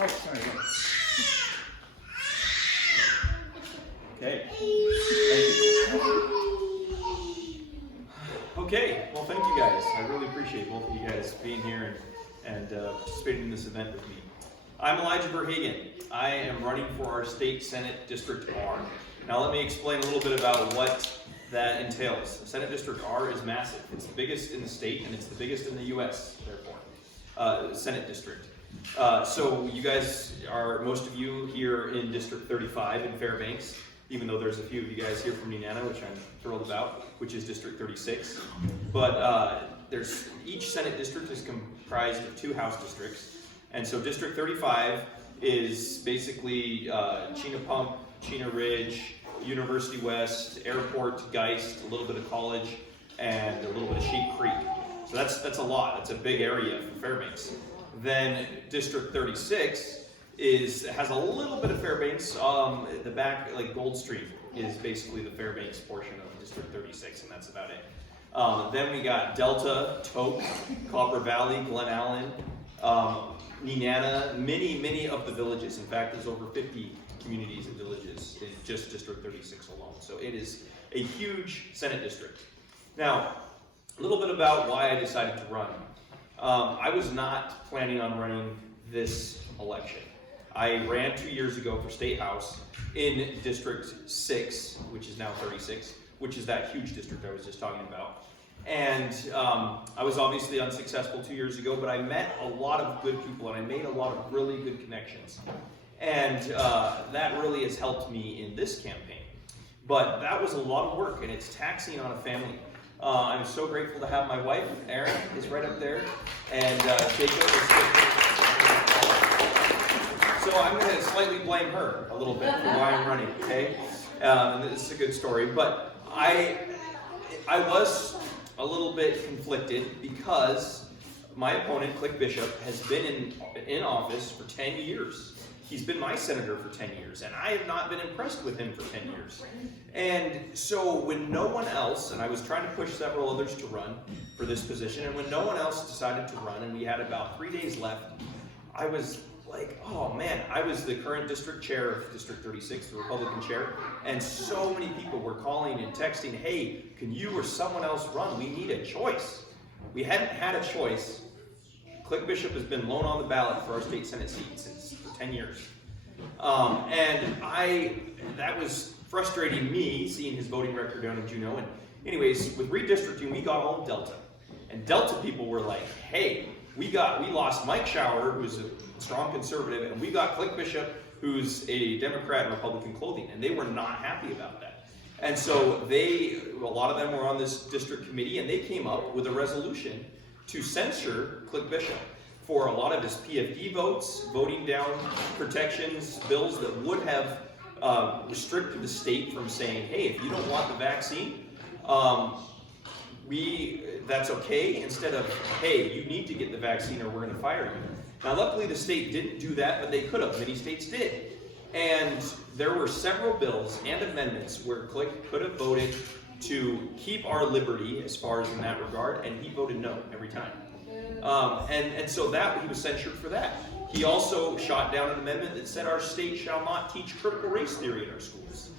Oh, sorry. Okay. Thank you. Okay. Well, thank you guys. I really appreciate both of you guys being here and participating in this event with me. I'm Elijah Verhagen. I am running for our state Senate District R. Now, let me explain a little bit about what that entails. Senate District R is massive. It's the biggest in the state, and it's the biggest in the U.S., therefore, Senate District. So you guys are, most of you here in District 35 in Fairbanks, even though there's a few of you guys here from Juneau, which I'm thrilled about, which is District 36. But each Senate district is comprised of 2 House districts. And so District 35 is basically Chena Pump, Chena Ridge, University West, Airport, Geist, a little bit of College, and a little bit of Sheep Creek. So that's a lot. That's a big area for Fairbanks. Then District 36 has a little bit of Fairbanks. The back, like Gold Street, is basically the Fairbanks portion of District 36, and that's about it. Then we got Delta, Toke, Copper Valley, Glen Allen, Nenana, many of the villages. In fact, there's over 50 communities and villages in just District 36 alone. So it is a huge Senate district. Now, a little bit about why I decided to run. I was not planning on running this election. I ran 2 years ago for State House in District 6, which is now 36, which is that huge district I was just talking about. And I was obviously unsuccessful 2 years ago, but I met a lot of good people and I made a lot of really good connections. And that really has helped me in this campaign. But that was a lot of work and it's taxing on a family. I'm so grateful to have my wife, Erin, is right up there, and Jacob is so I'm going to slightly blame her a little bit for why I'm running, okay? And this is a good story, but I was a little bit conflicted because my opponent, Click Bishop, has been in office for 10 years. He's been my senator for 10 years, and I have not been impressed with him for 10 years. And so when no one else, and I was trying to push several others to run for this position, and when no one else decided to run, and we had about 3 days left, I was like, oh man, I was the current district chair of District 36, the Republican chair, and so many people were calling and texting, hey, can you or someone else run? We need a choice. We hadn't had a choice. Click Bishop has been lone on the ballot for our state Senate seat since 10 years. And that was frustrating me, seeing his voting record down in Juneau. And anyways, with redistricting, we got all Delta. And Delta people were like, hey, we lost Mike Shower, who's a strong conservative, and we got Click Bishop, who's a Democrat in Republican clothing. And they were not happy about that. And so a lot of them were on this district committee, and they came up with a resolution to censure Click Bishop for a lot of his PFD votes, voting down protections, bills that would have restricted the state from saying, hey, if you don't want the vaccine, that's okay, instead of, hey, you need to get the vaccine or we're going to fire you. Now, luckily, the state didn't do that, but they could have. Many states did. And there were several bills and amendments where Click could have voted to keep our liberty as far as in that regard, and he voted no every time. And so that he was censured for that. He also shot down an amendment that said our state shall not teach critical race theory in our schools.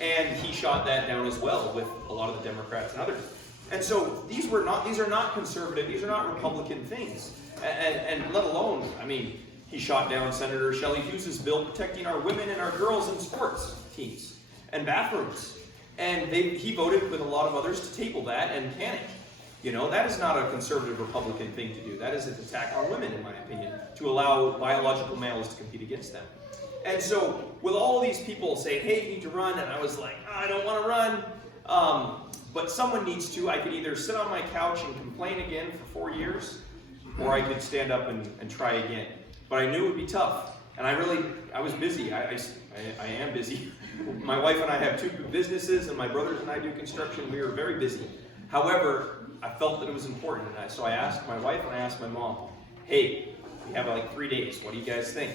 And he shot that down as well with a lot of the Democrats and others. And so these are not conservative, these are not Republican things. And let alone, I mean, he shot down Senator Shelley Hughes' bill protecting our women and our girls in sports teams and bathrooms. And he voted with a lot of others to table that and can it. You know, that is not a conservative Republican thing to do. That is an attack on women, in my opinion, to allow biological males to compete against them. And so, with all these people saying, hey, you need to run, and I was like, I don't want to run, but someone needs to. I could either sit on my couch and complain again for 4 years, or I could stand up and try again. But I knew it would be tough, and I was busy. I am busy. My wife and I have 2 businesses, and my brothers and I do construction. We are very busy. However, I felt that it was important, and so I asked my wife and I asked my mom, hey, we have like 3 days, what do you guys think?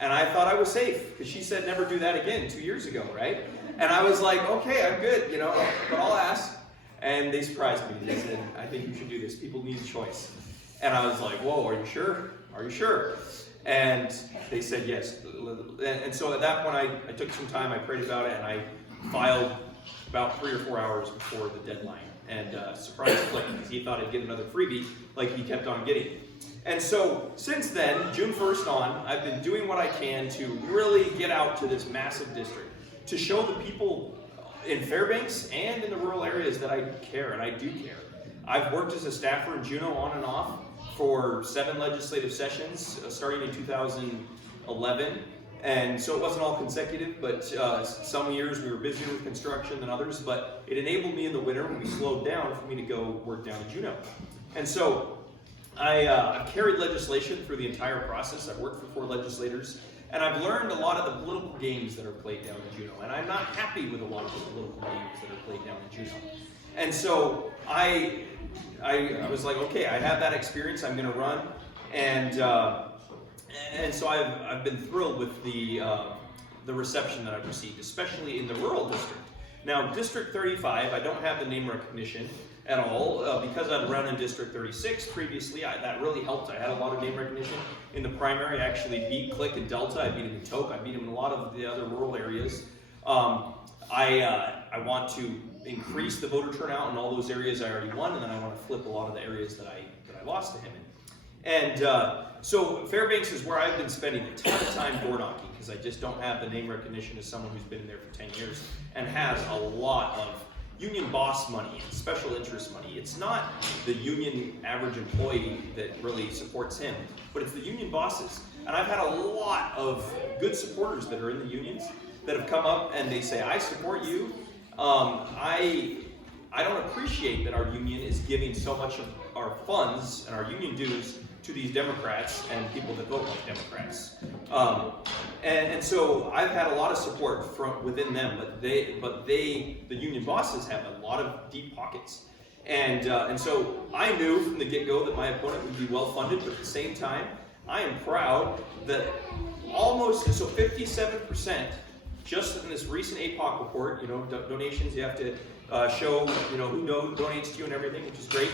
And I thought I was safe, because she said never do that again 2 years ago, right? And I was like, okay, I'm good, you know, but I'll ask. And they surprised me. They said, I think you should do this. People need a choice. And I was like, whoa, are you sure? Are you sure? And they said yes. And so at that point, I took some time, I prayed about it, and I filed about 3 or 4 hours before the deadline. And surprise Click, because he thought I'd get another freebie like he kept on getting. And so since then, June 1st on, I've been doing what I can to really get out to this massive district, to show the people in Fairbanks and in the rural areas that I care, and I do care. I've worked as a staffer in Juneau on and off for 7 legislative sessions, starting in 2011. And so it wasn't all consecutive, but some years we were busier with construction than others, but it enabled me in the winter when we slowed down for me to go work down in Juneau. And so I've carried legislation through the entire process. I've worked for 4 legislators, and I've learned a lot of the political games that are played down in Juneau, and I'm not happy with a lot of the political games that are played down in Juneau. And so I was like, okay, I have that experience, I'm gonna run, and so I've been thrilled with the reception that I've received, especially in the rural district. Now, District 35, I don't have the name recognition at all, because I'd run in District 36 previously. That really helped. I had a lot of name recognition. In the primary, I actually beat Click and Delta. I beat him in Toke. I beat him in a lot of the other rural areas. I want to increase the voter turnout in all those areas I already won, and then I want to flip a lot of the areas that I lost to him in. And so Fairbanks is where I've been spending a ton of time door knocking, because I just don't have the name recognition as someone who's been in there for 10 years and has a lot of union boss money and special interest money. It's not the union average employee that really supports him, but it's the union bosses. And I've had a lot of good supporters that are in the unions that have come up and they say, I support you. I don't appreciate that our union is giving so much of our funds and our union dues to these Democrats and people that vote like Democrats. And so I've had a lot of support from within them, but the union bosses have a lot of deep pockets. And so I knew from the get-go that my opponent would be well-funded, but at the same time, I am proud that almost, so 57%, just in this recent APOC report, donations, you have to show, who donates to you and everything, which is great.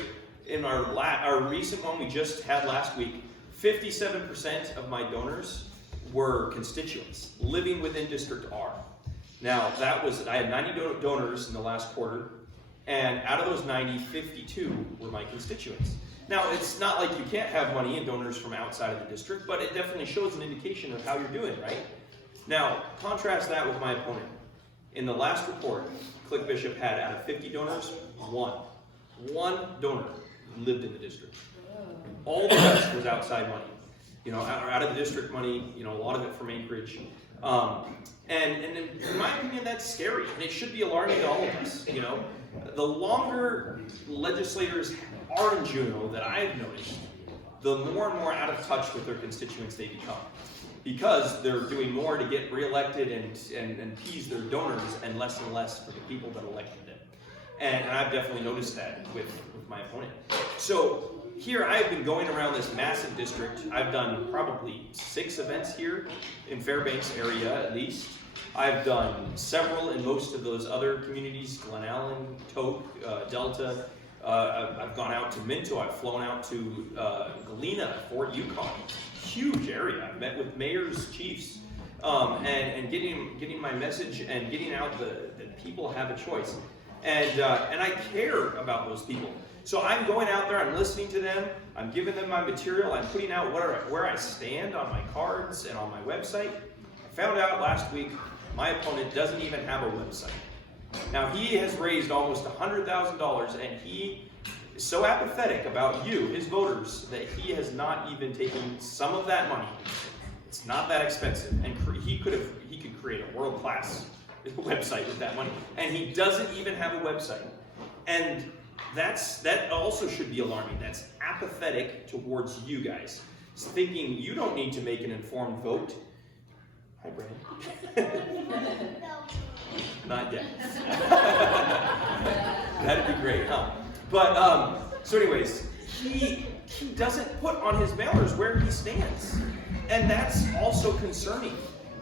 In our recent one we just had last week, 57% of my donors were constituents living within District R. Now I had 90 donors in the last quarter, and out of those 90, 52 were my constituents. Now it's not like you can't have money and donors from outside of the district, but it definitely shows an indication of how you're doing, right? Now contrast that with my opponent. In the last report, Click Bishop had out of 50 donors, one donor lived in the district. All the rest was outside money, out of the district money, a lot of it from Anchorage. And in my opinion, that's scary, and it should be alarming to all of us. The longer legislators are in Juneau that I've noticed, the more and more out of touch with their constituents they become, because they're doing more to get reelected and appease their donors and less for the people that elected them. And I've definitely noticed that with my opponent. So here I've been going around this massive district. I've done probably 6 events here in Fairbanks area at least. I've done several in most of those other communities, Glen Allen, Toke, Delta. I've gone out to Minto. I've flown out to Galena, Fort Yukon. Huge area. I've met with mayors, chiefs, and getting my message and getting out that people have a choice. And I care about those people. So I'm going out there, I'm listening to them, I'm giving them my material, I'm putting out where I stand on my cards and on my website. I found out last week my opponent doesn't even have a website. Now he has raised almost $100,000, and he is so apathetic about you, his voters, that he has not even taken some of that money. It's not that expensive, and he could create a world-class website with that money, and he doesn't even have a website. And that also should be alarming. That's apathetic towards you guys. It's thinking you don't need to make an informed vote. Hi, Brandon. Not yet. That'd be great, huh? But so anyways, he doesn't put on his mailers where he stands, and that's also concerning.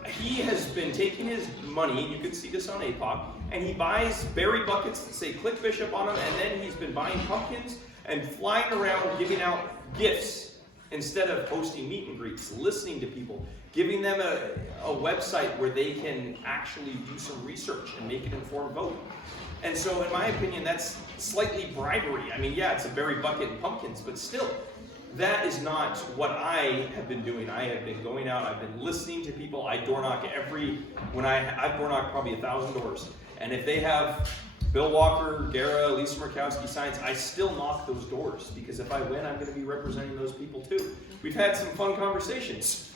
He has been taking his money, and you can see this on APOC, and he buys berry buckets that say Click Bishop on them, and then he's been buying pumpkins and flying around giving out gifts Instead of hosting meet and greets, listening to people, giving them a website where they can actually do some research and make an informed vote. And so in my opinion, that's slightly bribery. I mean, yeah, it's a berry bucket and pumpkins, but still, that is not what I have been doing. I have been going out, I've been listening to people. I door knock I've door knocked probably 1,000 doors. And if they have Bill Walker, Gara, Lisa Murkowski signs, I still knock those doors, because if I win, I'm going to be representing those people too. We've had some fun conversations,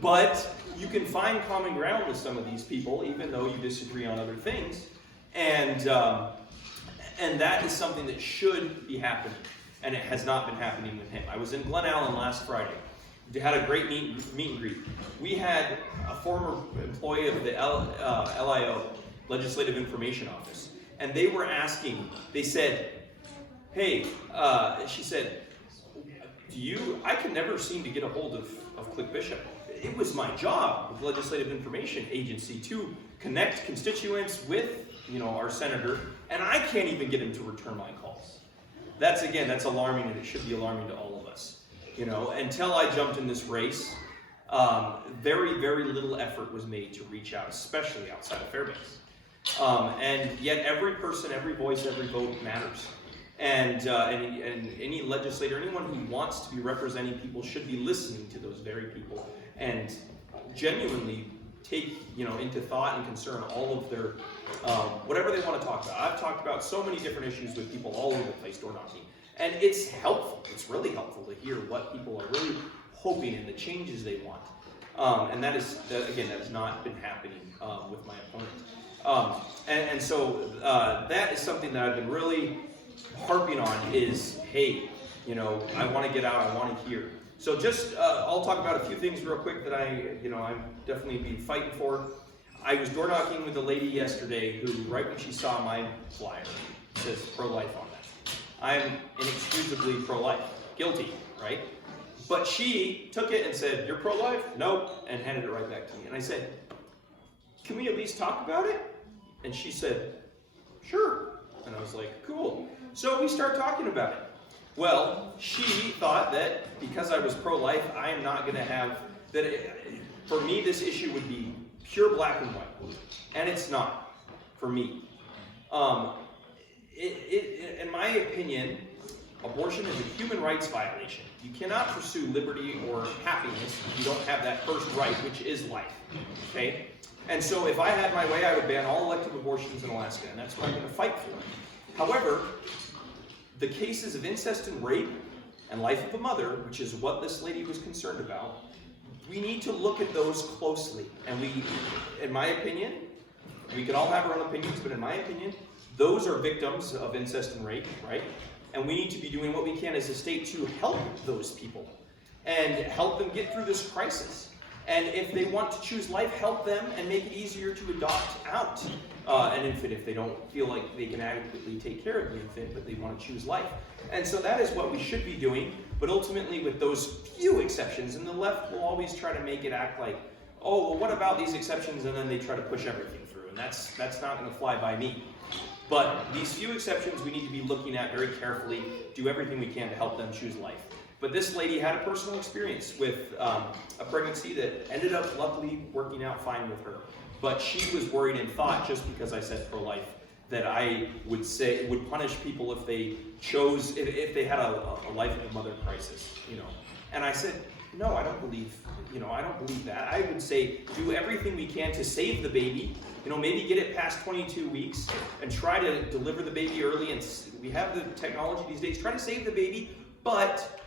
but you can find common ground with some of these people, even though you disagree on other things, and that is something that should be happening, and it has not been happening with him. I was in Glen Allen last Friday. We had a great meet and greet. We had a former employee of the LIO, Legislative Information Office. And they were asking, they said, hey, she said, I can never seem to get a hold of Click Bishop. It was my job with Legislative Information Agency to connect constituents with, our senator, and I can't even get him to return my calls. That's alarming, and it should be alarming to all of us. Until I jumped in this race, very, very little effort was made to reach out, especially outside of Fairbanks. And yet every person, every voice, every vote matters. And any legislator, anyone who wants to be representing people should be listening to those very people and genuinely take into thought and concern all of their, whatever they want to talk about. I've talked about so many different issues with people all over the place door knocking. And it's helpful, it's really helpful to hear what people are really hoping and the changes they want. And that has not been happening with my opponent. So that is something that I've been really harping on is, hey, I want to get out, I want to hear. So I'll talk about a few things real quick that I'm definitely be fighting for. I was door knocking with a lady yesterday who, right when she saw my flyer, says pro-life on that. I'm inexcusably pro-life, guilty, right? But she took it and said, "You're pro-life?" "Nope," and handed it right back to me. And I said, "Can we at least talk about it?" And she said, "Sure." And I was like, "Cool." So we start talking about it. Well, she thought that because I was pro-life, I am not going to have, for me this issue would be pure black and white. And it's not, for me. In my opinion, abortion is a human rights violation. You cannot pursue liberty or happiness if you don't have that first right, which is life. Okay? And so if I had my way, I would ban all elective abortions in Alaska, and that's what I'm going to fight for. However, the cases of incest and rape and life of a mother, which is what this lady was concerned about, we need to look at those closely. And in my opinion, we can all have our own opinions, but in my opinion, those are victims of incest and rape, right? And we need to be doing what we can as a state to help those people and help them get through this crisis. And if they want to choose life, help them and make it easier to adopt out an infant if they don't feel like they can adequately take care of the infant, but they want to choose life. And so that is what we should be doing, but ultimately with those few exceptions, and the left will always try to make it act like, oh, well, what about these exceptions? And then they try to push everything through, and that's not going to fly by me. But these few exceptions we need to be looking at very carefully, do everything we can to help them choose life. But this lady had a personal experience with a pregnancy that ended up luckily working out fine with her. But she was worried and thought, just because I said pro-life, that I would punish people if they chose, if they had a life of a mother crisis, And I said, no, I don't believe that. I would say do everything we can to save the baby. Maybe get it past 22 weeks and try to deliver the baby early. And we have the technology these days. Try to save the baby, but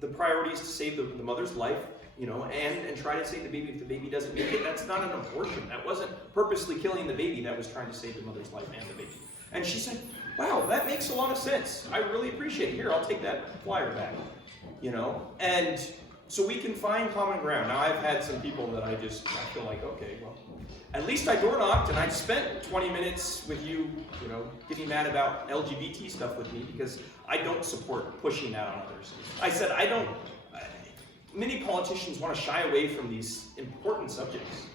the priority is to save the mother's life, and try to save the baby if the baby doesn't make it. That's not an abortion. That wasn't purposely killing the baby. That was trying to save the mother's life and the baby. And she said, wow, that makes a lot of sense. I really appreciate it. Here, I'll take that flyer back, And so we can find common ground. Now, I've had some people that I feel like, okay, well, at least I door knocked and I spent 20 minutes with you, getting mad about LGBT stuff with me because I don't support pushing that on others. I said many politicians want to shy away from these important subjects,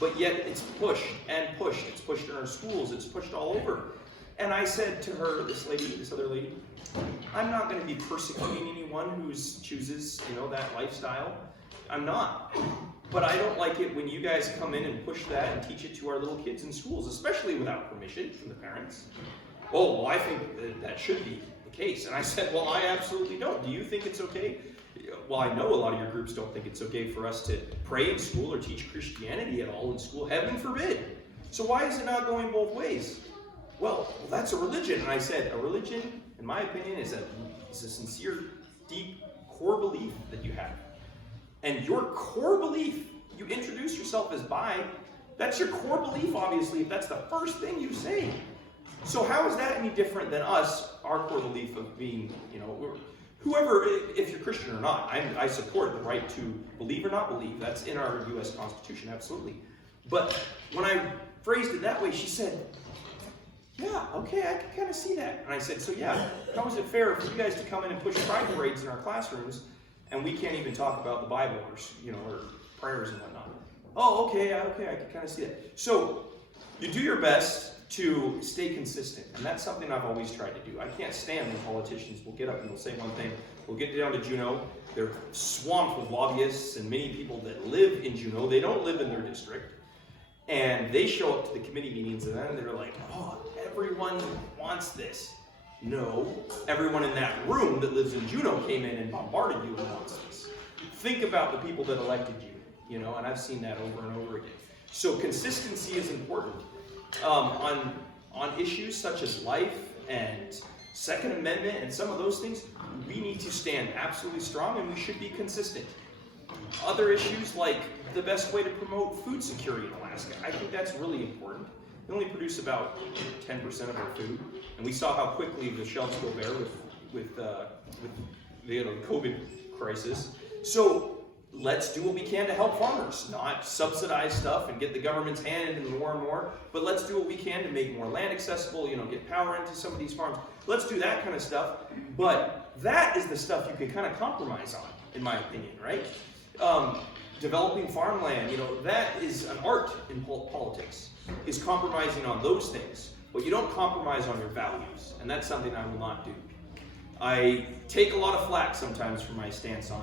but yet it's pushed and pushed. It's pushed in our schools, it's pushed all over. And I said to her, this other lady, I'm not going to be persecuting anyone who chooses, that lifestyle. I'm not. But I don't like it when you guys come in and push that and teach it to our little kids in schools, especially without permission from the parents. Oh, well, I think that should be the case. And I said, well, I absolutely don't. Do you think it's okay? Well, I know a lot of your groups don't think it's okay for us to pray in school or teach Christianity at all in school. Heaven forbid. So why is it not going both ways? Well, that's a religion. And I said, a religion, in my opinion, is a sincere, deep, core belief that you have. And your core belief, you introduce yourself as bi, that's your core belief, obviously, if that's the first thing you say. So how is that any different than us, our core belief of being, whoever, if you're Christian or not, I support the right to believe or not believe. That's in our U.S. Constitution, absolutely. But when I phrased it that way, she said, yeah, okay, I can kind of see that. And I said, so yeah, how is it fair for you guys to come in and push pride parades in our classrooms and we can't even talk about the Bible or prayers and whatnot? Oh, okay, I can kind of see that. So you do your best to stay consistent, and that's something I've always tried to do. I can't stand when politicians will get up and they'll say one thing. We'll get down to Juneau. They're swamped with lobbyists and many people that live in Juneau. They don't live in their district. And they show up to the committee meetings and then they're like, oh, everyone wants this. No, everyone in that room that lives in Juneau came in and bombarded you and wants this. Think about the people that elected you, and I've seen that over and over again. So consistency is important. On issues such as life and Second Amendment and some of those things, we need to stand absolutely strong and we should be consistent. Other issues like the best way to promote food security in Alaska, I think that's really important. We only produce about 10% of our food, and we saw how quickly the shelves go bare with the COVID crisis. So let's do what we can to help farmers, not subsidize stuff and get the government's hand into more and more, but let's do what we can to make more land accessible, get power into some of these farms. Let's do that kind of stuff, but that is the stuff you can kind of compromise on, in my opinion, right? Developing farmland, that is an art in politics, is compromising on those things, but you don't compromise on your values, and that's something I will not do. I take a lot of flack sometimes for my stance on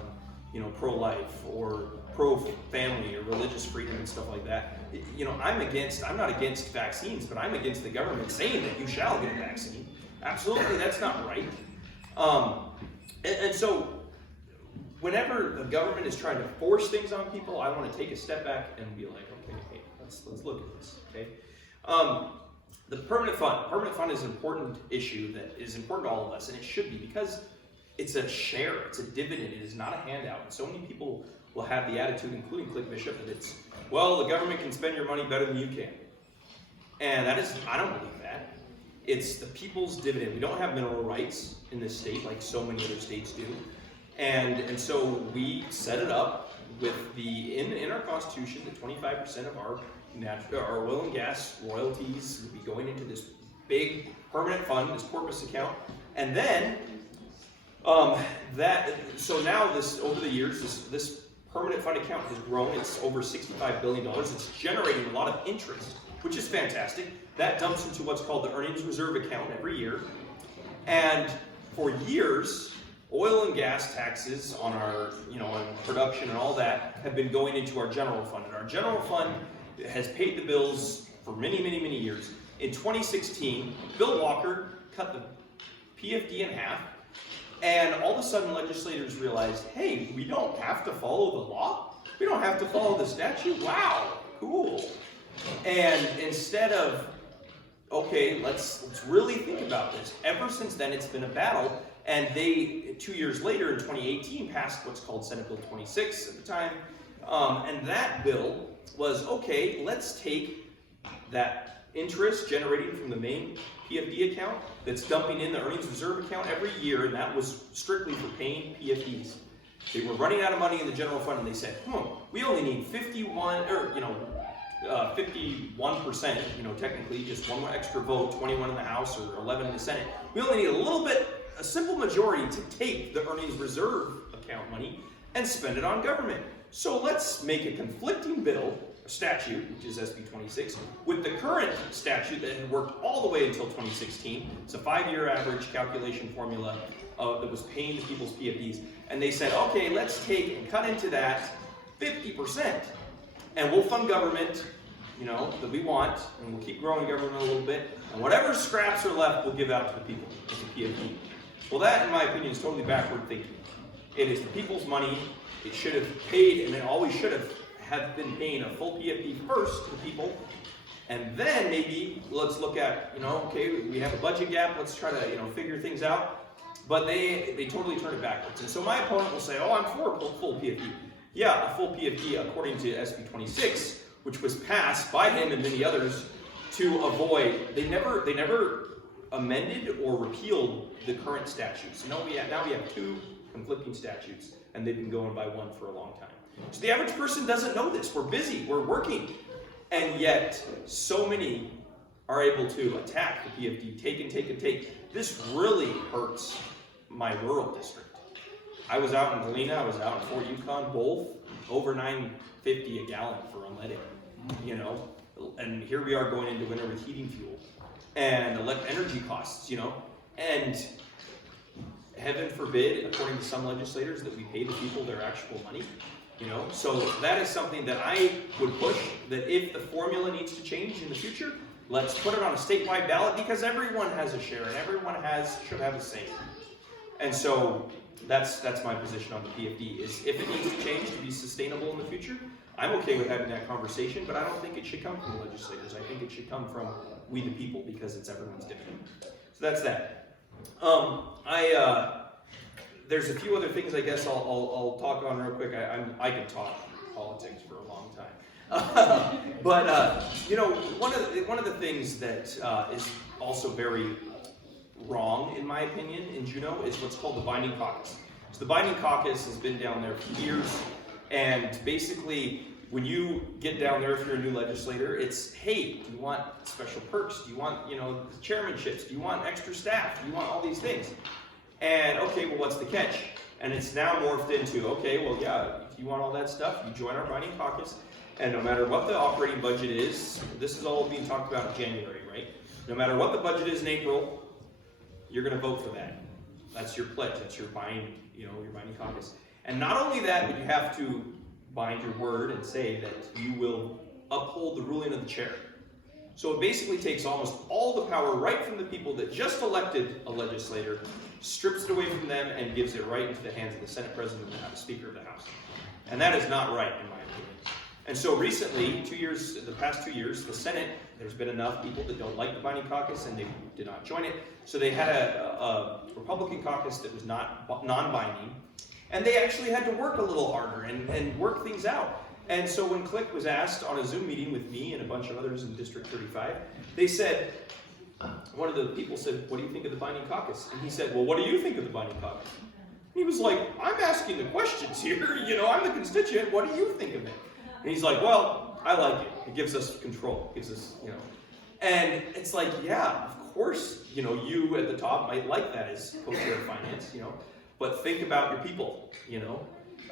pro-life or pro-family or religious freedom and stuff like that. I'm not against vaccines, but I'm against the government saying that you shall get a vaccine. Absolutely, that's not right. And so, whenever the government is trying to force things on people, I want to take a step back and be like, okay, hey, let's look at this, okay? The permanent fund. Permanent fund is an important issue that is important to all of us, and it should be, because it's a share, it's a dividend, it is not a handout. And so many people will have the attitude, including Click Bishop, that it's, well, the government can spend your money better than you can. And I don't believe that. It's the people's dividend. We don't have mineral rights in this state like so many other states do. And so we set it up with in our Constitution that 25% of our oil and gas royalties would be going into this big permanent fund, this corpus account. And then so now over the years, this permanent fund account has grown. It's over $65 billion. It's generating a lot of interest, which is fantastic. That dumps into what's called the earnings reserve account every year. And for years, oil and gas taxes on our, on production and all that have been going into our general fund. And our general fund has paid the bills for many, many, many years. In 2016, Bill Walker cut the PFD in half. And all of a sudden, legislators realized, hey, we don't have to follow the law. We don't have to follow the statute. Wow, cool. And instead of, okay, let's really think about this. Ever since then, it's been a battle. And they, 2 years later, in 2018, passed what's called Senate Bill 26 at the time. And that bill was, okay, let's take that interest generating from the main PFD account that's dumping in the earnings reserve account every year, and that was strictly for paying PFDs. They were running out of money in the general fund, and they said, we only need 51%, technically just one more extra vote, 21 in the House or 11 in the Senate. We only need a simple majority to take the earnings reserve account money and spend it on government. So let's make a conflicting bill, a statute, which is SB 26, with the current statute that had worked all the way until 2016. It's a 5-year average calculation formula that was paying the people's PFDs. And they said, okay, let's take and cut into that 50%, and we'll fund government, you know, that we want, and we'll keep growing government a little bit, and whatever scraps are left, we'll give out to the people as a PFD. Well, that, in my opinion, is totally backward thinking. It is the people's money. It should have paid, and it always should have been paying a full PFD first to the people, and then maybe let's look at, you know, okay, we have a budget gap, let's try to, you know, figure things out. But they totally turn it backwards. And so my opponent will say, oh, I'm for a full PFD. Yeah, a full PFD according to SB 26, which was passed by him and many others to avoid, they never amended or repealed the current statutes. Now we have 2 conflicting statutes, and they've been going by one for a long time. So the average person doesn't know this. We're busy, we're working, and yet so many are able to attack the PFD, take and take and take. This really hurts my rural district. I was out in Galena, I was out in Fort Yukon, both over $9.50 a gallon for unleaded, you know, and here we are going into winter with heating fuel and energy costs, you know, and heaven forbid, according to some legislators, that we pay the people their actual money, you know. So that is something that I would push, that if the formula needs to change in the future, let's put it on a statewide ballot, because everyone has a share and everyone should have a say. And so that's my position on the PFD, is if it needs to change to be sustainable in the future, I'm okay with having that conversation, but I don't think it should come from the legislators. I think it should come from we the people, because it's everyone's dividend. So that's that. There's a few other things I guess I'll talk on real quick. I can talk politics for a long time. But you know, one of the things that is also very wrong, in my opinion, in Juneau is what's called the Binding Caucus. So the Binding Caucus has been down there for years, and basically when you get down there, if you're a new legislator, it's, hey, do you want special perks? Do you want, you know, chairmanships? Do you want extra staff? Do you want all these things? And okay, well, what's the catch? And it's now morphed into, okay, well, yeah, if you want all that stuff, you join our Binding Caucus, and no matter what the operating budget is, this is all being talked about in January, right? No matter what the budget is in April, you're going to vote for that. That's your pledge. That's your Binding Caucus. And not only that, but you have to bind your word and say that you will uphold the ruling of the chair. So it basically takes almost all the power right from the people that just elected a legislator, strips it away from them, and gives it right into the hands of the Senate President and the Speaker of the House. And that is not right, in my opinion. And so recently, the past 2 years, the Senate, there's been enough people that don't like the Binding Caucus and they did not join it. So they had a Republican caucus that was non-binding, and they actually had to work a little harder and work things out. And so when Click was asked on a Zoom meeting with me and a bunch of others in District 35, they said, one of the people said, what do you think of the Binding Caucus? And he said, well, what do you think of the Binding Caucus? And he was like, I'm asking the questions here, you know, I'm the constituent, what do you think of it? And he's like, well, I like it. It gives us control, it gives us, you know. And it's like, yeah, of course, you know, you at the top might like that as co-chair of finance, you know, but think about your people, you know.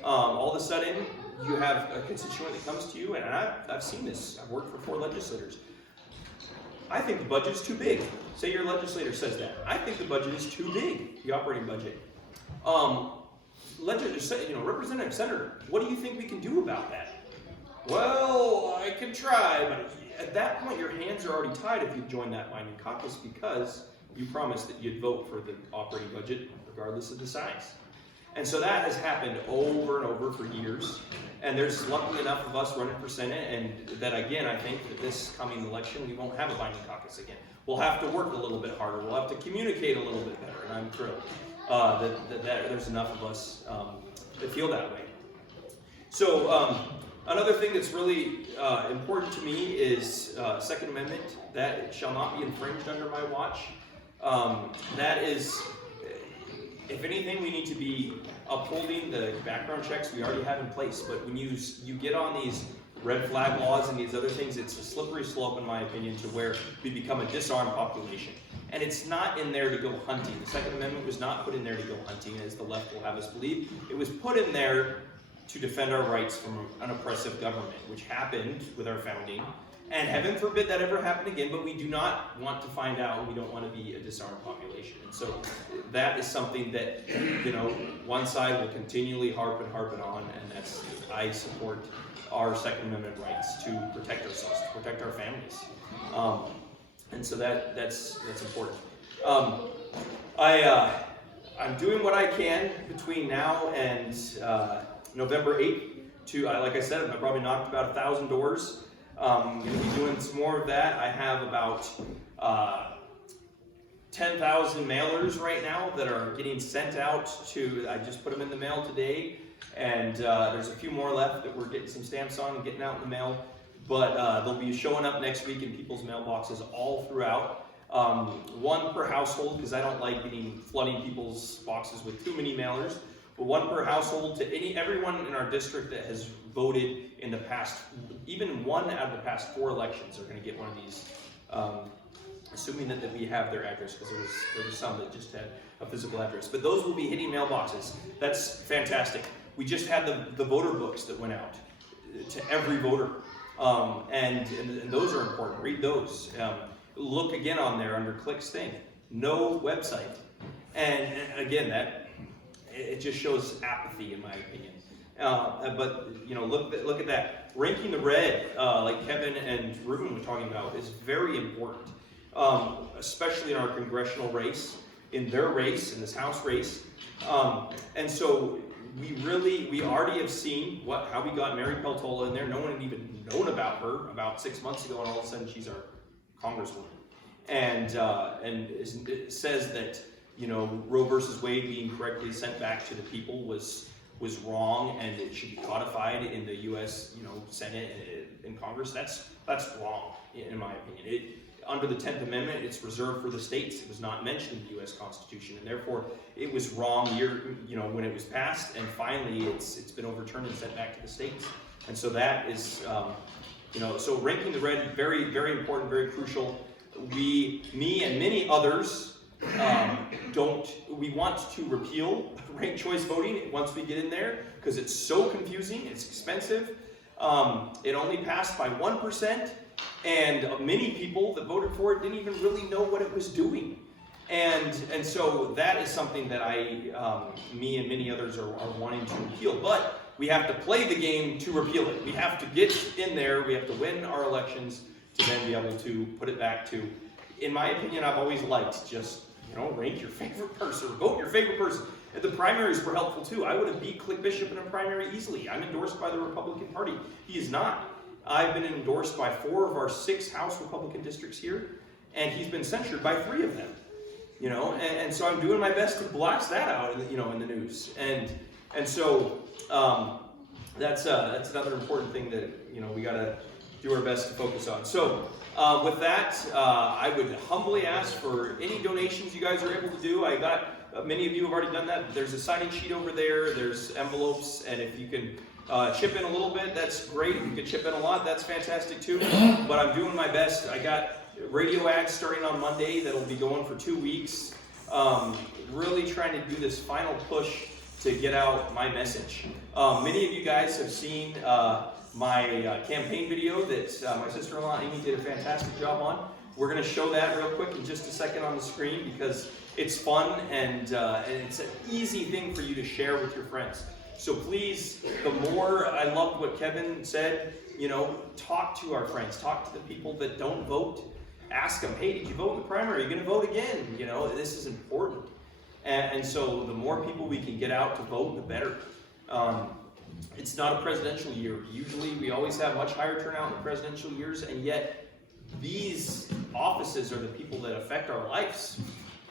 All of a sudden, you have a constituent that comes to you, and I've seen this. I've worked for 4 legislators. I think the budget's too big. Say your legislator says that. I think the budget is too big, the operating budget. Representative, Senator, what do you think we can do about that? Well, I can try, but at that point, your hands are already tied if you join that Binding Caucus, because you promised that you'd vote for the operating budget regardless of the size. And so that has happened over and over for years. And there's luckily enough of us running for Senate, and that again, I think that this coming election, we won't have a Binding Caucus again. We'll have to work a little bit harder. We'll have to communicate a little bit better, and I'm thrilled that there's enough of us that feel that way. So another thing that's really important to me is Second Amendment, that it shall not be infringed under my watch. That is, if anything, we need to be upholding the background checks we already have in place. But when you get on these red flag laws and these other things, it's a slippery slope, in my opinion, to where we become a disarmed population. And it's not in there to go hunting. The Second Amendment was not put in there to go hunting, as the left will have us believe. It was put in there to defend our rights from an oppressive government, which happened with our founding. And heaven forbid that ever happen again, but we do not want to find out. We don't want to be a disarmed population. And so that is something that, one side will continually harp on, and that's, I support our Second Amendment rights to protect ourselves, to protect our families. And so that's important. I'm doing what I can between now and November 8th to, like I said, I've probably knocked about 1,000 doors. I'm going to be doing some more of that. I have about 10,000 mailers right now that are getting sent out to, I just put them in the mail today, and there's a few more left that we're getting some stamps on and getting out in the mail, but they'll be showing up next week in people's mailboxes all throughout. One per household, because I don't like flooding people's boxes with too many mailers, but one per household to everyone in our district that has voted in the past, even one out of the past 4 elections are going to get one of these, assuming that we have their address, because there was some that just had a physical address. But those will be hitting mailboxes. That's fantastic. We just had the voter books that went out to every voter, and those are important. Read those. Look again on there under Click's thing. No website, and again it just shows apathy, in my opinion. But look at that. Ranking the red, like Kevin and Ruben were talking about, is very important, especially in our congressional race, in their race, in this House race. And so we already have seen how we got Mary Peltola in there. No one had even known about her about 6 months ago, and all of a sudden she's our congresswoman. And it says that Roe versus Wade being correctly sent back to the people was wrong, and it should be codified in the U.S. Senate and Congress. That's wrong, in my opinion. Under the 10th Amendment, it's reserved for the states. It was not mentioned in the U.S. Constitution, and therefore it was wrong when it was passed. And finally, it's been overturned and sent back to the states. And so that is, so ranking the red, very, very important, very crucial. Me and many others. We want to repeal ranked choice voting once we get in there, because it's so confusing, it's expensive. It only passed by 1%, and many people that voted for it didn't even really know what it was doing. And so that is something that me and many others are wanting to repeal. But we have to play the game to repeal it. We have to get in there, we have to win our elections to then be able to put it back to, in my opinion, I've always liked just rank your favorite person, vote your favorite person. And the primaries were helpful too. I would have beat Click Bishop in a primary easily. I'm endorsed by the Republican Party. He is not. I've been endorsed by 4 of our 6 House Republican districts here, and he's been censured by 3 of them. And so I'm doing my best to blast that out, in the news. And so that's another important thing that we got to do our best to focus on. So. With that, I would humbly ask for any donations you guys are able to do. I got, many of you have already done that. There's a signing sheet over there, there's envelopes, and if you can chip in a little bit, that's great. If you can chip in a lot, that's fantastic too. But I'm doing my best. I got radio ads starting on Monday that'll be going for 2 weeks. Really trying to do this final push to get out my message. Many of you guys have seen my campaign video that my sister-in-law Amy did a fantastic job on. We're going to show that real quick in just a second on the screen, because it's fun and it's an easy thing for you to share with your friends. So please, the more, I loved what Kevin said, talk to our friends, talk to the people that don't vote. Ask them, hey, did you vote in the primary? Are you going to vote again? This is important. And so the more people we can get out to vote, the better. It's not a presidential year. Usually we always have much higher turnout in presidential years, and yet these offices are the people that affect our lives,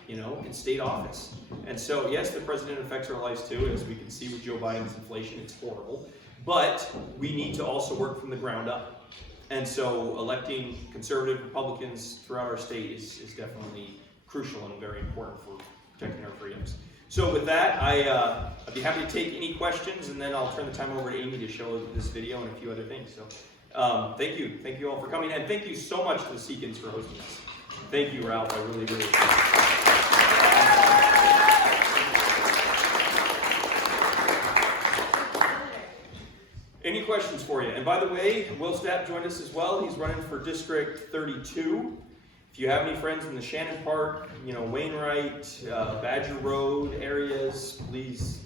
in state office. And so, yes, the president affects our lives too, as we can see with Joe Biden's inflation, it's horrible. But we need to also work from the ground up. And so electing conservative Republicans throughout our state is definitely crucial and very important for protecting our freedoms. So with that, I'd be happy to take any questions, and then I'll turn the time over to Amy to show this video and a few other things. So thank you all for coming, and thank you so much to the Seekins for hosting us. Thank you, Ralph, I really appreciate it. Any questions for you? And by the way, Will Stapp joined us as well. He's running for District 32. If you have any friends in the Shannon Park, Wainwright, Badger Road areas, please,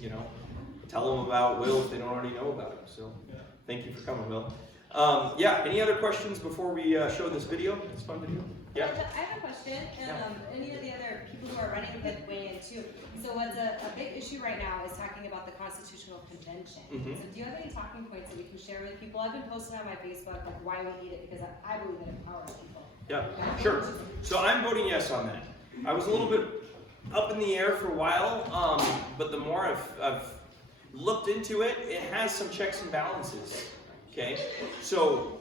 tell them about Will if they don't already know about him. So, thank you for coming, Will. Yeah, any other questions before we show this video? It's fun video. Yeah. I have a question, and any of the other people who are running could weigh in too. So what's a big issue right now is talking about the Constitutional Convention. So do you have any talking points that we can share with people? I've been posting on my Facebook like why we need it because I believe it empowers people. Yeah, sure. So I'm voting yes on that. I was a little bit up in the air for a while, but the more I've looked into it, it has some checks and balances. Okay, so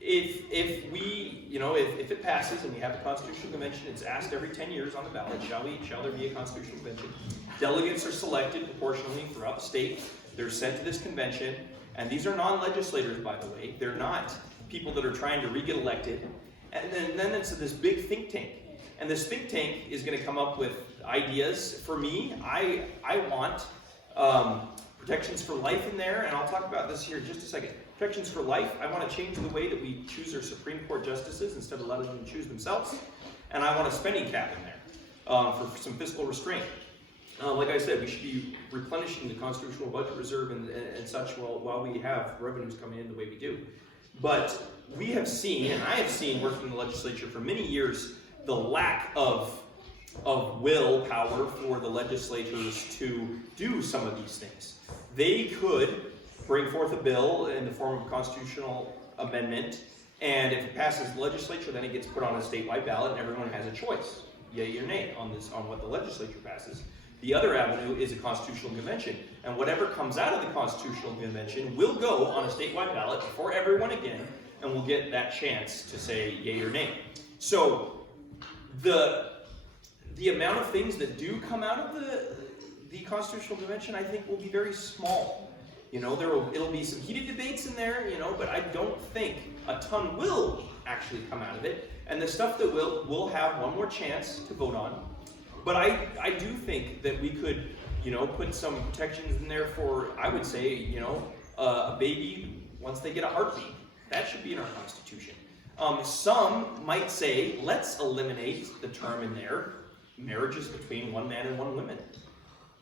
if it passes and we have a constitutional convention, it's asked every 10 years on the ballot, shall there be a constitutional convention? Delegates are selected proportionally throughout the state. They're sent to this convention, and these are non-legislators, by the way. They're not people that are trying to re-get elected. And then it's this big think tank. And this think tank is going to come up with ideas. For me, I want protections for life in there, and I'll talk about this here in just a second. Protections for life. I want to change the way that we choose our Supreme Court justices instead of letting them choose themselves. And I want a spending cap in there for some fiscal restraint. Like I said, we should be replenishing the constitutional budget reserve and such while we have revenues coming in the way we do. But we have seen, and I have seen working in the legislature for many years, the lack of willpower for the legislators to do some of these things. They could bring forth a bill in the form of a constitutional amendment, and if it passes the legislature, then it gets put on a statewide ballot, and everyone has a choice, yay or nay, on what the legislature passes. The other avenue is a constitutional convention, and whatever comes out of the constitutional convention will go on a statewide ballot for everyone again, and we'll get that chance to say yay or nay. So the amount of things that do come out of the constitutional convention, I think, will be very small. It'll be some heated debates in there, but I don't think a ton will actually come out of it. And the stuff that we'll have one more chance to vote on. But I do think that we could, put some protections in there for, I would say, a baby once they get a heartbeat. That should be in our Constitution. Some might say, let's eliminate the term in there, marriages between one man and one woman.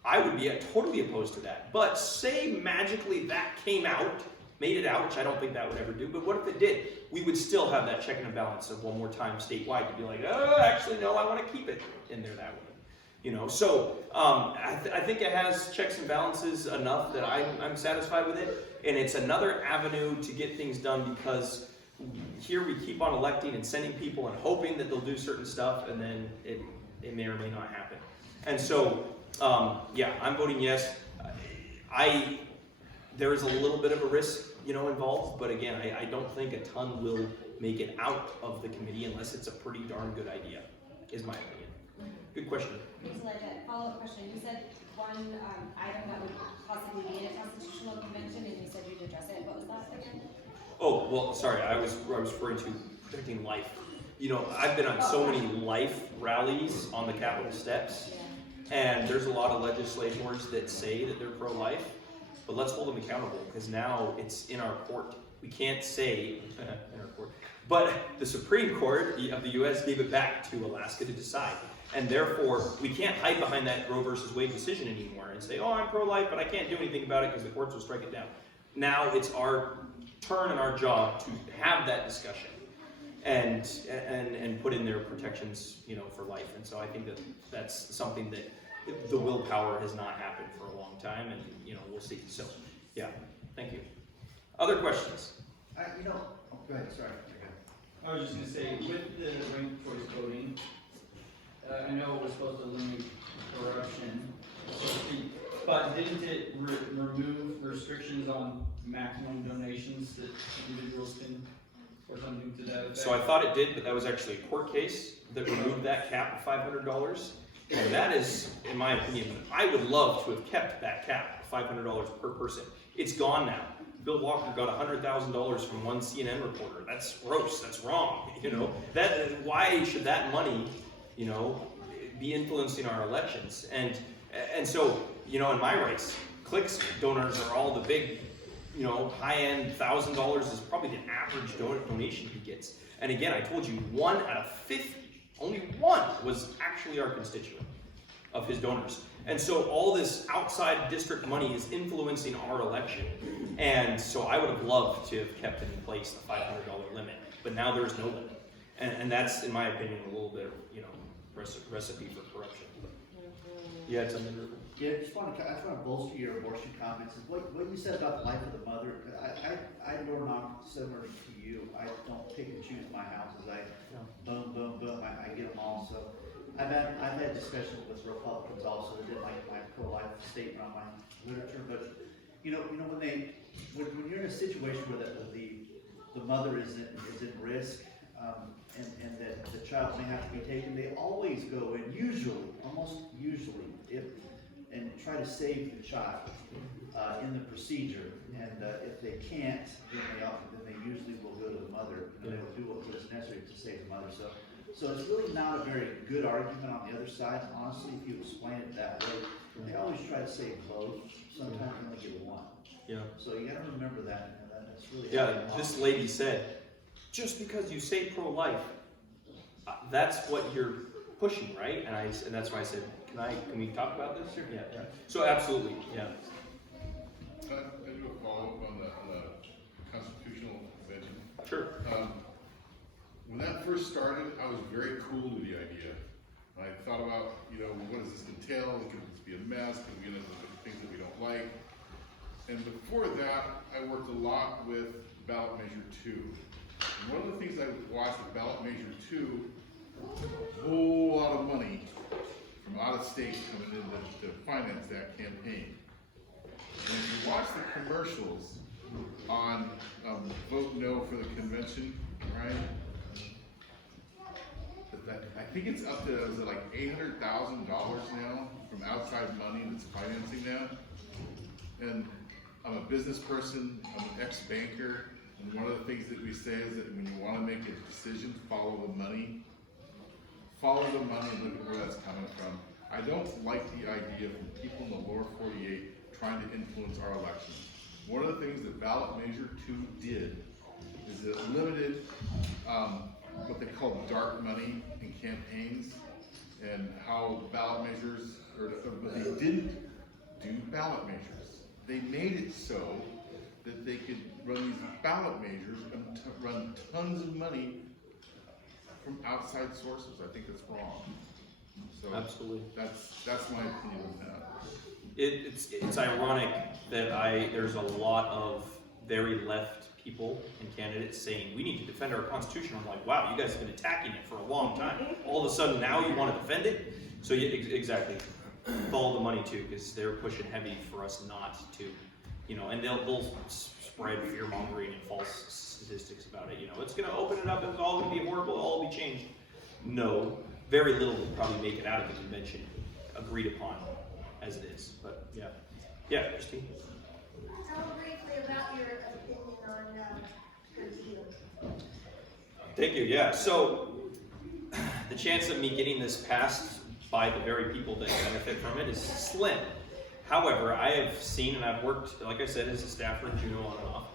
I would be totally opposed to that. But say magically that came out, made it out, which I don't think that would ever do, but what if it did? We would still have that check and a balance of one more time statewide to be like, oh, actually, no, I want to keep it in there that way. So I think it has checks and balances enough that I'm satisfied with it. And it's another avenue to get things done because here we keep on electing and sending people and hoping that they'll do certain stuff, and then it may or may not happen. And so, yeah, I'm voting yes. There is a little bit of a risk, involved, but again, I don't think a ton will make it out of the committee unless it's a pretty darn good idea, is my opinion. Good question. Elijah, follow-up question. You said one item that would possibly be in a constitutional convention, and you said you'd address it. What was that again? Oh, well, sorry, I was referring to protecting life. I've been on so many life rallies on the Capitol steps, and there's a lot of legislators that say that they're pro-life, but let's hold them accountable because now it's in our court. We can't say in our court, but the Supreme Court of the U.S. gave it back to Alaska to decide. And therefore, we can't hide behind that Roe versus Wade decision anymore and say, oh, I'm pro-life, but I can't do anything about it because the courts will strike it down. Now it's our turn and our job to have that discussion and put in their protections, for life. And so I think that's something that the willpower has not happened for a long time, and we'll see. So, yeah, thank you. Other questions? Go ahead. Sorry. I was just going to say, with the ranked choice voting, I know it was supposed to eliminate corruption, but didn't it remove restrictions on maximum donations that individuals can, or something to that effect? So I thought it did, but that was actually a court case that removed that cap of $500. And that is, in my opinion, I would love to have kept that cap of $500 per person. It's gone now. Bill Walker got $100,000 from one CNN reporter. That's gross. That's wrong. Why should that money, be influencing our elections? And so, in my race, clicks donors are all the big you know, high-end $1,000 is probably the average donation he gets. And again, I told you, 1 out of 50, only 1 was actually our constituent of his donors. And so all this outside district money is influencing our election. And so I would have loved to have kept in place the $500 limit, but now there's no limit. And that's, in my opinion, a little bit, you know, recipe for corruption. You had something, Ruben? Yeah, I just want to bolster your abortion comments. What you said about the life of the mother, I door knock similar to you. I don't pick and choose my houses. Boom, boom, boom, I get them all. So I've had discussions with Republicans also that didn't like my pro-life statement on my literature. But you know when you're in a situation where the mother is in risk, and that the child may have to be taken, they always go in, almost usually, and try to save the child in the procedure. And if they can't, then they usually will go to the mother, and they will do what is necessary to save the mother. So it's really not a very good argument on the other side, honestly, if you explain it that way. They always try to save both. Sometimes you only get one. Yeah. So you got to remember that. And that's really This lady said, just because you say pro-life, that's what you're pushing, right? And that's why I said, can we talk about this? Yeah. So absolutely, yeah. I do a follow-up on the constitutional convention. Sure. When that first started, I was very cool with the idea. I thought about, what does this entail? Could this be a mess? Could we get into things that we don't like? And before that, I worked a lot with ballot measure 2. And one of the things I watched with ballot measure 2, a whole lot of money from out of state coming in to finance that campaign. And if you watch the commercials on Vote No for the convention, right? I think it's up to, is it like $800,000 now from outside money that's financing that? And I'm a business person, I'm an ex-banker, and one of the things that we say is that when you want to make a decision, follow the money. Follow the money and look at where that's coming from. I don't like the idea from people in the lower 48 trying to influence our elections. One of the things that ballot measure 2 did is it limited what they call dark money in campaigns, and how ballot measures, but they didn't do ballot measures. They made it so that they could run these ballot measures and run tons of money from outside sources. I think that's wrong. So Absolutely. That's my opinion on that. It's ironic that there's a lot of very left people and candidates saying we need to defend our constitution. I'm like, wow, you guys have been attacking it for a long time. All of a sudden now you want to defend it? So yeah, exactly. Follow the money too, because they're pushing heavy for us not to, and they'll spread fear mongering and false statistics about it. It's going to open it up and it's all going to be horrible, it'll all be changed. No, very little will probably make it out of the convention agreed upon as it is. But yeah, Christine. Tell briefly about your opinion on per diem. Thank you. Yeah. So the chance of me getting this passed by the very people that benefit from it is slim. However, I have seen and I've worked, like I said, as a staffer in Juneau on and off,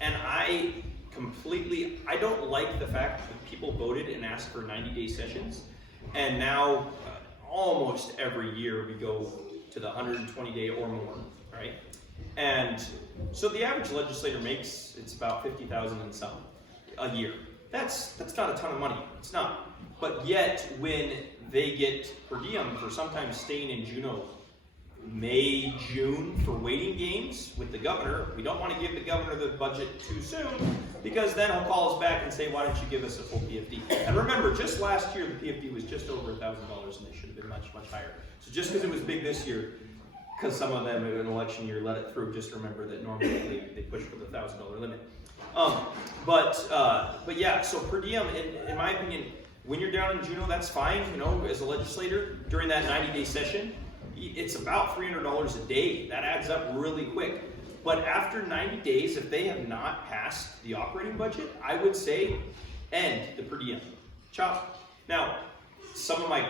and I don't like the fact that people voted and asked for 90-day sessions, and now almost every year we go to the 120-day or more, right? And so the average legislator makes, it's about $50,000 and some a year. That's not a ton of money, it's not. But yet, when they get per diem for sometimes staying in Juneau, May, June for waiting games with the governor, we don't want to give the governor the budget too soon, because then he'll call us back and say, why don't you give us a full PFD? And remember, just last year, the PFD was just over $1,000, and they should have been much, much higher. So just because it was big this year, because some of them in an election year let it through, just remember that normally they push for the $1,000 limit. But yeah, so per diem, in my opinion, when you're down in Juneau, that's fine, as a legislator, during that 90-day session, it's about $300 a day. That adds up really quick. But after 90 days, if they have not passed the operating budget, I would say end the per diem. Chop. Now, some of my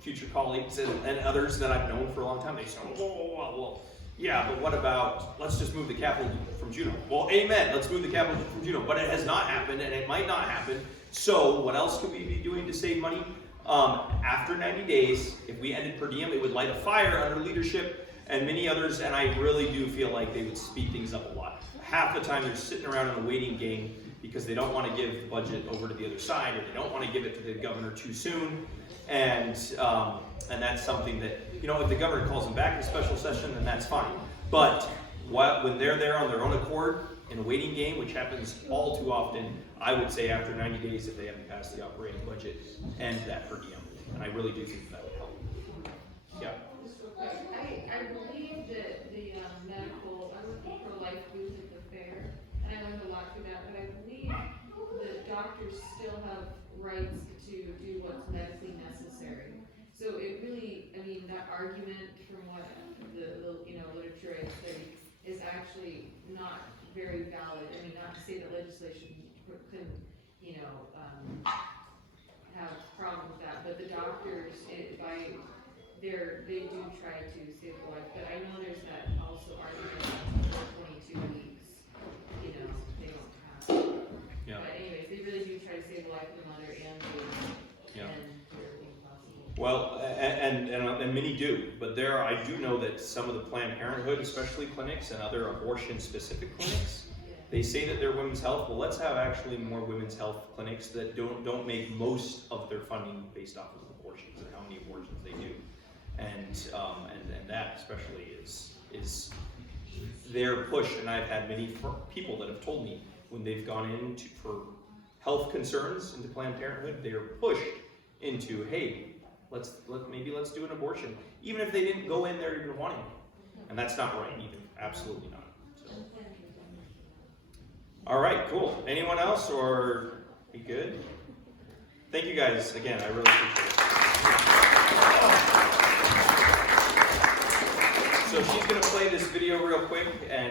future colleagues and others that I've known for a long time, they say, well, yeah, but what about, let's just move the capital from Juneau. Well, amen, let's move the capital from Juneau, but it has not happened and it might not happen. So what else could we be doing to save money? After 90 days, if we ended per diem, it would light a fire under leadership and many others, and I really do feel like they would speed things up a lot. Half the time they're sitting around in a waiting game because they don't want to give the budget over to the other side, or they don't want to give it to the governor too soon. And that's something that, you know, if the governor calls them back to special session, then that's fine. But when they're there on their own accord in a waiting game, which happens all too often, I would say after 90 days, if they haven't passed the operating budget, end that per diem. And I really do think that would help. Yeah. I believe that the medical, I was looking for life booth at the fair, and I learned a lot through that, but I believe that doctors still have rights to do what's medically necessary. So it really, I mean, that argument from what the you know, literature I studied is actually not very valid. I mean, not to say that legislation couldn't, you know, have a problem with that, but the doctors, they do try to save the life, but I know there's that also argument for 22 weeks, you know, they don't have. Yeah. But anyways, they really do try to save the life of the mother and baby, Yeah. and do everything possible. Well, and many do, but I do know that some of the Planned Parenthood, especially clinics and other abortion-specific clinics, they say that they're women's health. Well, let's have actually more women's health clinics that don't make most of their funding based off of abortions and how many abortions they do, and that especially is their push. And I've had many people that have told me when they've gone in for health concerns into Planned Parenthood, they are pushed into, hey, let's do an abortion, even if they didn't go in there even wanting it, and that's not right either. Absolutely not. So. All right, cool. Anyone else, or be good? Thank you guys again. I really appreciate it. So she's gonna play this video real quick and.